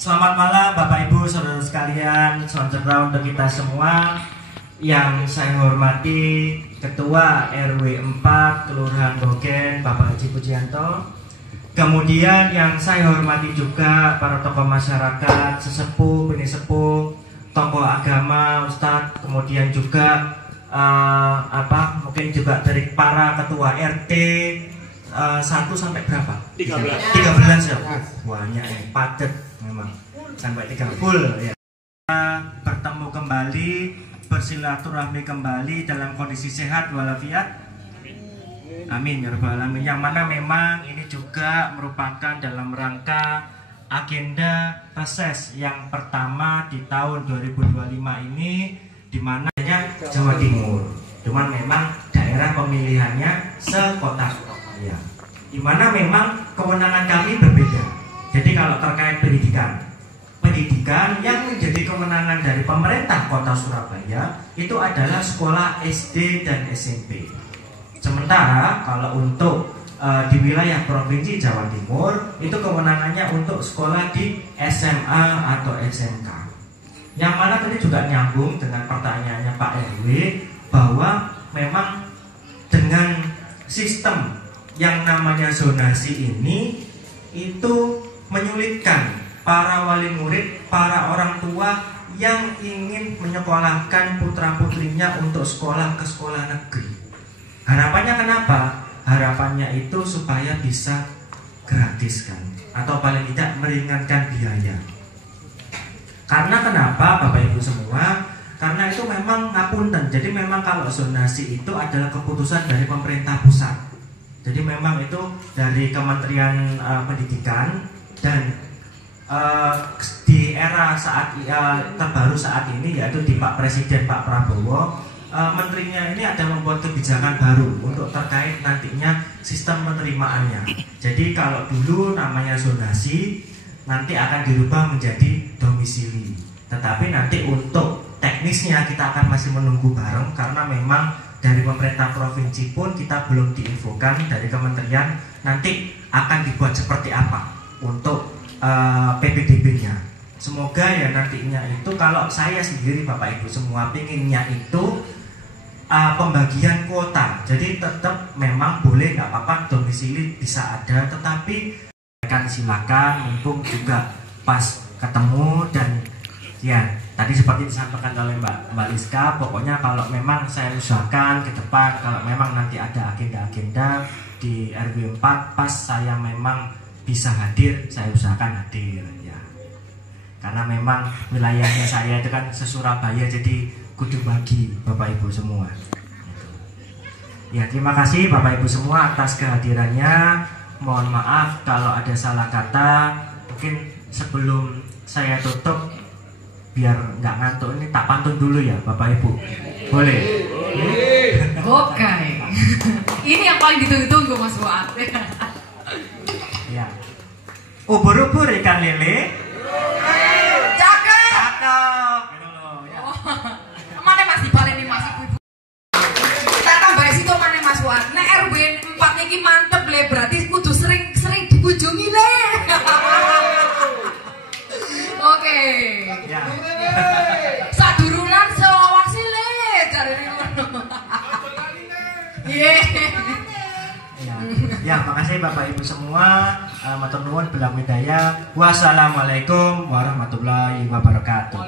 Selamat malam Bapak Ibu saudara sekalian, salam sejahtera untuk kita semua. Yang saya hormati Ketua RW 4 Kelurahan Bogen Bapak Haji Pujianto. Kemudian yang saya hormati juga para tokoh masyarakat, sesepuh, pesepuh, tokoh agama, ustadz, kemudian juga mungkin juga dari para ketua RT 1 sampai berapa? 13 ya. Banyak ya, padat memang sampai 30 ya. Kita bertemu kembali, bersilaturahmi kembali dalam kondisi sehat walafiat. Amin ya rabbal alamin. Yang mana memang ini juga merupakan dalam rangka agenda reses yang pertama di tahun 2025 ini, di mana Jawa Timur. Cuman memang daerah pemilihannya sekota Surabaya, di mana memang kewenangan kami berbeda. Jadi kalau terkait pendidikan yang menjadi kewenangan dari pemerintah kota Surabaya itu adalah sekolah SD dan SMP. Sementara kalau untuk di wilayah provinsi Jawa Timur itu kewenangannya untuk sekolah di SMA atau SMK. Yang mana tadi juga nyambung dengan pertanyaannya Pak RW, bahwa memang dengan sistem yang namanya zonasi ini itu menyulitkan para wali murid, para orang tua yang ingin menyekolahkan putra-putrinya untuk sekolah ke sekolah negeri. Harapannya kenapa? Harapannya itu supaya bisa gratis kan, atau paling tidak meringankan biaya. Karena kenapa Bapak Ibu semua? Karena itu memang ngapunten. Jadi memang kalau zonasi itu adalah keputusan dari pemerintah pusat. Jadi memang itu dari Kementerian Pendidikan, dan di era saat terbaru saat ini yaitu di Pak Presiden Pak Prabowo, menterinya ini ada membuat kebijakan baru untuk terkait nantinya sistem penerimaannya. Jadi kalau dulu namanya zonasi, nanti akan dirubah menjadi domisili. Tetapi nanti untuk teknisnya kita akan masih menunggu bareng, karena memang dari pemerintah provinsi pun kita belum diinfokan dari kementerian nanti akan dibuat seperti apa untuk PPDB-nya. Semoga ya nantinya itu, kalau saya sendiri Bapak Ibu semua pinginnya itu pembagian kuota. Jadi tetap memang boleh, nggak apa-apa domisili bisa ada, tetapi kan silakan, mumpung juga pas ketemu. Dan ya tadi seperti disampaikan oleh Mbak Liska, pokoknya kalau memang saya usahakan ke depan kalau memang nanti ada agenda-agenda di RW 4 pas saya memang bisa hadir, saya usahakan hadir ya. Karena memang wilayahnya saya itu kan se-Surabaya, jadi kudu bagi Bapak Ibu semua. Ya, terima kasih Bapak Ibu semua atas kehadirannya. Mohon maaf kalau ada salah kata. Mungkin sebelum saya tutup, biar nggak ngantuk ini tak pantun dulu ya Bapak Ibu. Boleh? Oke. Ini yang paling ditunggu-tunggu Mas Fuad. Ya. Ubur-ubur ikan lele. Cakep. Cakep. Gitu loh, ya. Mana Mas dibaleni Mas Ibu. Kita tambah situ mana Mas Fuad. Nek RW 4 niki mantep le, berarti kudu sering dikunjungi le. Oke. Ya. Sadurunan selawasi le jarene ngono. Iya. Ya, makasih Bapak Ibu semua. Matur nuwun belang widaya. Wassalamualaikum warahmatullahi wabarakatuh.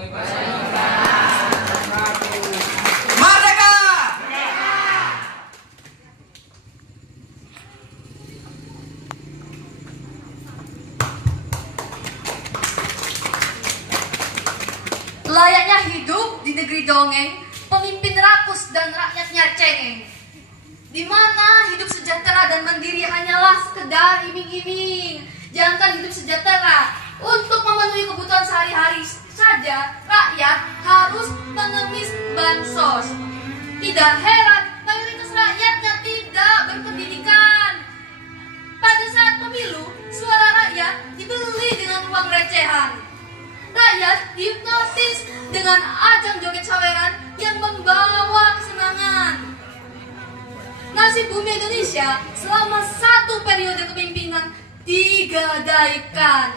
Merdeka! Layaknya hidup di negeri dongeng, pemimpin rakus dan rakyatnya cengeng. Di mana hidup sejahtera dan mandiri hanyalah sekedar iming-iming. Jangankan hidup sejahtera, untuk memenuhi kebutuhan sehari-hari saja rakyat harus mengemis bansos. Tidak heran mayoritas rakyatnya tidak berpendidikan. Pada saat pemilu, suara rakyat dibeli dengan uang recehan. Rakyat dihipnotis dengan ajang joget saweran yang membawa kesenangan. Nasib bumi Indonesia selama 1 periode kepemimpinan digadaikan.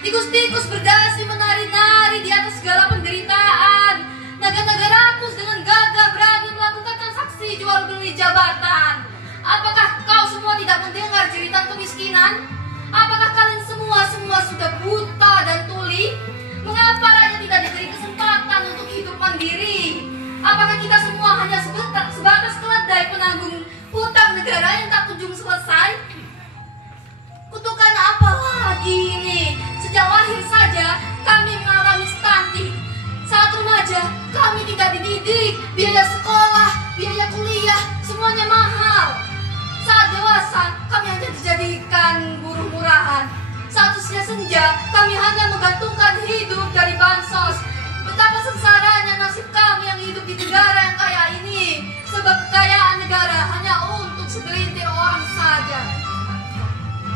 Tikus-tikus berdasi menari-nari di atas segala penderitaan. Naga-naga rakus dengan gagah berani melakukan transaksi jual beli jabatan. Apakah kau semua tidak mendengar jeritan kemiskinan? Apakah kalian semua sudah buta dan tuli? Mengapa rakyat tidak diberi kesempatan untuk hidup mandiri? Apakah kita semua hanya sebatas keledai penanggung hutang negara yang tak kunjung selesai? Kutukan apa lagi ini? Sejak lahir saja kami mengalami stunting. Saat remaja kami tidak dididik, biaya sekolah, biaya kuliah, semuanya mahal. Saat dewasa kami hanya dijadikan buruh murahan. Saat usia senja kami hanya menggantungkan hidup dari bansos. Betapa sengsaranya nasib kami yang hidup di negara yang kaya ini. Sebab kekayaan negara hanya untuk segelintir orang saja.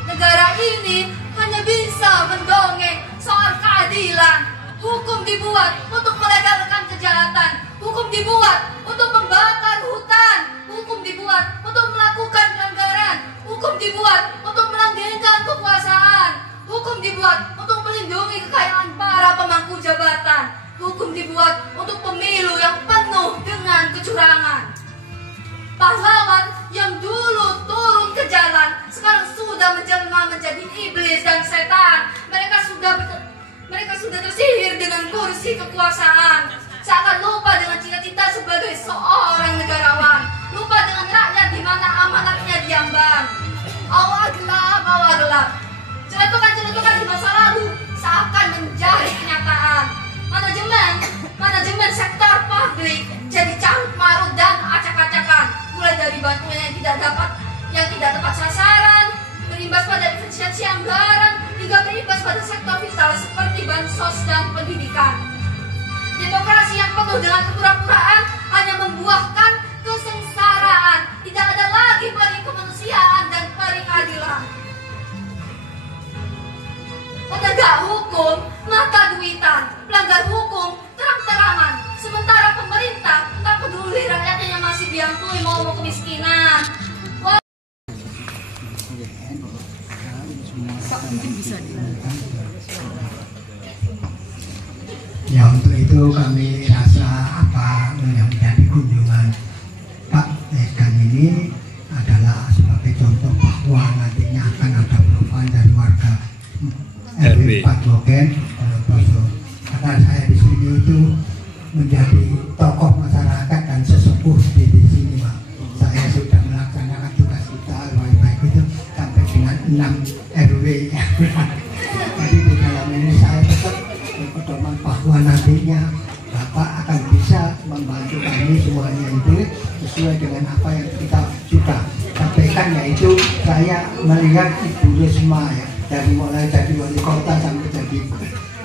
Negara ini hanya bisa mendongeng soal keadilan. Hukum dibuat untuk melegalkan kejahatan. Hukum dibuat untuk membakar hutan. Hukum dibuat untuk melakukan pelanggaran. Hukum dibuat untuk melanggengkan kekuasaan. Hukum dibuat untuk melindungi kekayaan para pemangku jabatan. Hukum dibuat untuk pemilu yang penuh dengan kecurangan. Pahlawan yang dulu turun ke jalan sekarang sudah menjelma menjadi iblis dan setan. Mereka sudah tersihir dengan kursi kekuasaan. Seakan lupa dengan cita-cita sebagai seorang negarawan. Lupa dengan rakyat di mana amanatnya diambang. Awal gelap. Celutukan di masa lalu seakan menjadi kenyataan. Manajemen sektor publik jadi carut marut dan acak-acakan. Mulai dari bantuan yang tidak tepat sasaran, berimbas pada efisiensi anggaran, hingga berimbas pada sektor vital seperti bansos dan pendidikan. Demokrasi yang penuh dengan kepura-puraan hanya membuahkan kesengsaraan. Tidak ada lagi peri kemanusiaan dan peri keadilan. Penegak hukum mata duitan, pelanggar hukum terang-terangan. Sementara pemerintah tak peduli rakyatnya yang masih dihantui mau kemiskinan. Ya, untuk itu kami rasa yang menjadi kunjungan Pak Egan ini adalah sebagai contoh bahwa nantinya akan ada perubahan dari warga RW 4 Boken. Karena saya di sini itu menjadi tokoh masyarakat dan sesepuh di sini, Pak. Saya sudah melaksanakan tugas kita baik itu sampai dengan 6 RW. Jadi di dalam ini saya tetap berpedoman bahwa nantinya Bapak akan bisa membantu kami semuanya itu sesuai dengan apa yang kita sudah sampaikan, yaitu saya melihat Ibu Risma ya, dari mulai jadi wali kota sampai jadi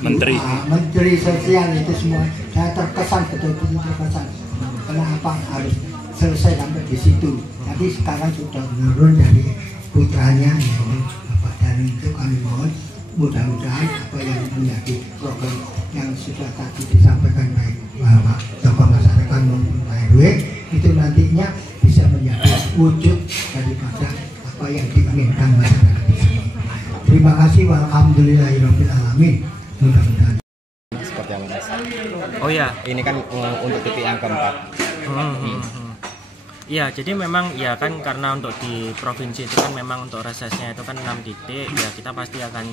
menteri sosial itu semua saya terkesan, betul-betul terkesan. Kenapa harus selesai sampai di situ? Tapi sekarang sudah menurun dari putranya yaitu Bapak, dan itu kami mohon mudah-mudahan apa yang menjadi program yang sudah tadi disampaikan baik Bapak tokoh masyarakat maupun Pak RW itu nantinya bisa menjadi wujud daripada apa yang diinginkan masyarakat di sini. Terima kasih, walhamdulillahirabbil alamin. Mudah-mudahan. Seperti apa, Mas? Oh ya, Ini kan untuk titik yang keempat. ya jadi memang ya kan karena untuk di provinsi itu kan memang untuk resesnya itu kan 6 titik ya, kita pasti akan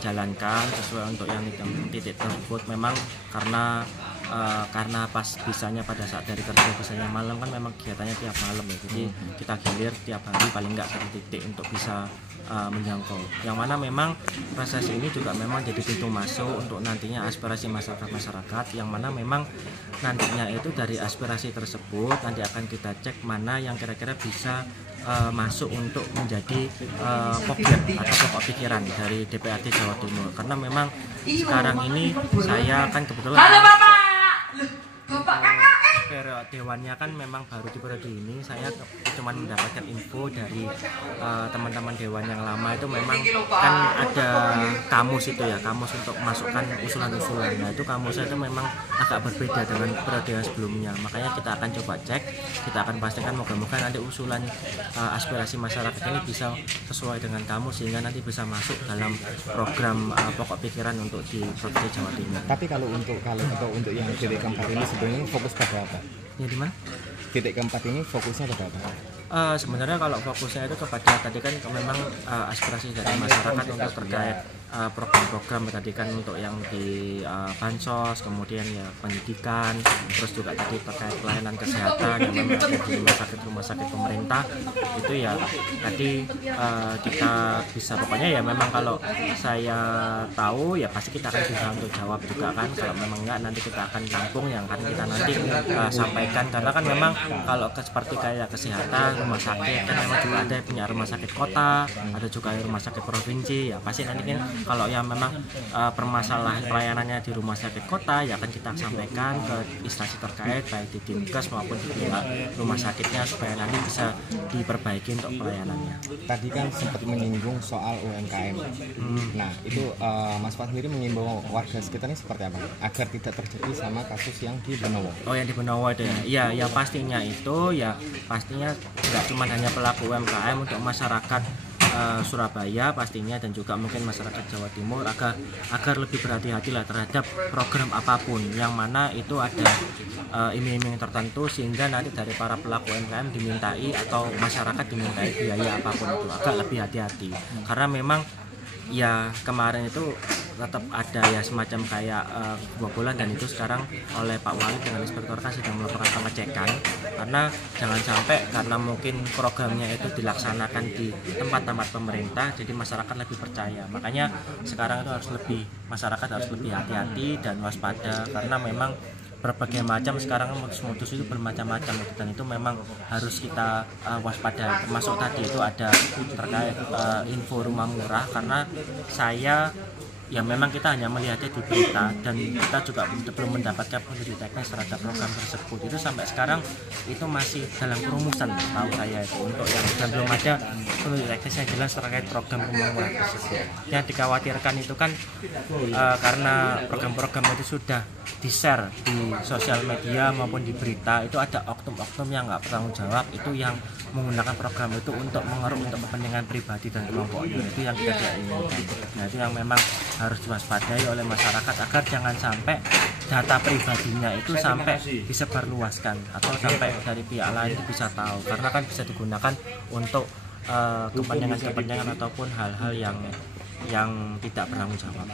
jalankan sesuai untuk yang titik tersebut. Memang karena pas bisanya pada saat dari kerja bisanya malam kan memang kegiatannya tiap malam ya, jadi kita gilir tiap hari paling nggak 1 titik untuk bisa menjangkau, yang mana memang reses ini juga memang jadi pintu masuk untuk nantinya aspirasi masyarakat, yang mana memang nantinya itu dari aspirasi tersebut nanti akan kita cek mana yang kira-kira bisa masuk untuk menjadi pokok atau pokok pikiran dari DPRD Jawa Timur. Karena memang sekarang ini saya kan kebetulan Bapak KKN. periode dewannya kan memang baru di periode ini. Saya cuma mendapatkan info dari teman-teman dewan yang lama itu memang kan ada kamus itu ya, kamus untuk masukkan usulan-usulan. Nah itu kamusnya itu memang agak berbeda dengan periode yang sebelumnya. Makanya kita akan coba cek, kita akan pastikan moga-moga nanti usulan aspirasi masyarakat ini bisa sesuai dengan kamus sehingga nanti bisa masuk dalam program pokok pikiran untuk di Provinsi Jawa Timur. Tapi kalau untuk yang titik keempat ini sebenarnya fokus pada apa? Ya di mana? Titik keempat ini fokusnya pada apa? Sebenarnya kalau fokusnya itu kepada tadi kan memang aspirasi dari masyarakat untuk terkait program-program tadi kan untuk yang di bansos, kemudian ya pendidikan, terus juga tadi terkait pelayanan kesehatan yang memang ada di rumah sakit pemerintah itu ya tadi kita bisa pokoknya ya memang kalau saya tahu ya pasti kita akan bisa untuk jawab juga kan, kalau memang enggak nanti kita akan tampung yang akan kita nanti sampaikan karena kan memang kalau seperti kayak kesehatan rumah sakit kan memang juga ada punya rumah sakit kota, ada juga rumah sakit provinsi ya pasti nanti kan kalau yang memang permasalahan pelayanannya di rumah sakit kota ya akan kita sampaikan ke instansi terkait baik di Dinkes maupun di rumah sakitnya supaya nanti bisa diperbaiki untuk pelayanannya. Tadi kan sempat menyinggung soal UMKM. Nah itu Mas Pak sendiri mengimbau warga sekitar ini seperti apa agar tidak terjadi sama kasus yang di Benowo? Oh yang di Benowo itu ya, ya pastinya itu ya pastinya tidak cuma hanya pelaku UMKM, untuk masyarakat Surabaya pastinya dan juga mungkin masyarakat Jawa Timur agar lebih berhati-hati lah terhadap program apapun yang mana itu ada iming-iming tertentu sehingga nanti dari para pelaku UMKM dimintai atau masyarakat dimintai biaya apapun itu agak lebih hati-hati karena memang ya kemarin itu tetap ada ya semacam kayak kebobolan dan itu sekarang oleh Pak Wali dengan Inspektor kan sedang melakukan pengecekan karena jangan sampai karena mungkin programnya itu dilaksanakan di tempat-tempat pemerintah jadi masyarakat lebih percaya, makanya sekarang itu harus lebih masyarakat harus lebih hati-hati dan waspada karena memang berbagai macam sekarang modus-modus itu bermacam-macam dan itu memang harus kita waspada, termasuk tadi itu ada terkait info rumah murah karena saya ya memang kita hanya melihatnya di berita dan kita juga belum mendapatkan petunjuk teknis terhadap program tersebut itu sampai sekarang itu masih dalam perumusan tahu saya itu untuk yang dan belum ada petunjuk teknis yang jelas terkait program rumah murah tersebut. Yang dikhawatirkan itu kan karena program-program itu sudah di-share di sosial media maupun di berita itu ada oknum-oknum yang nggak bertanggung jawab itu yang menggunakan program itu untuk mengeruk untuk kepentingan pribadi dan kelompoknya itu yang kita tidak inginkan. Nah itu yang memang harus diwaspadai oleh masyarakat agar jangan sampai data pribadinya itu sampai disebarluaskan atau sampai dari pihak lain itu bisa tahu karena kan bisa digunakan untuk kepentingan ataupun hal-hal yang tidak bertanggung jawab.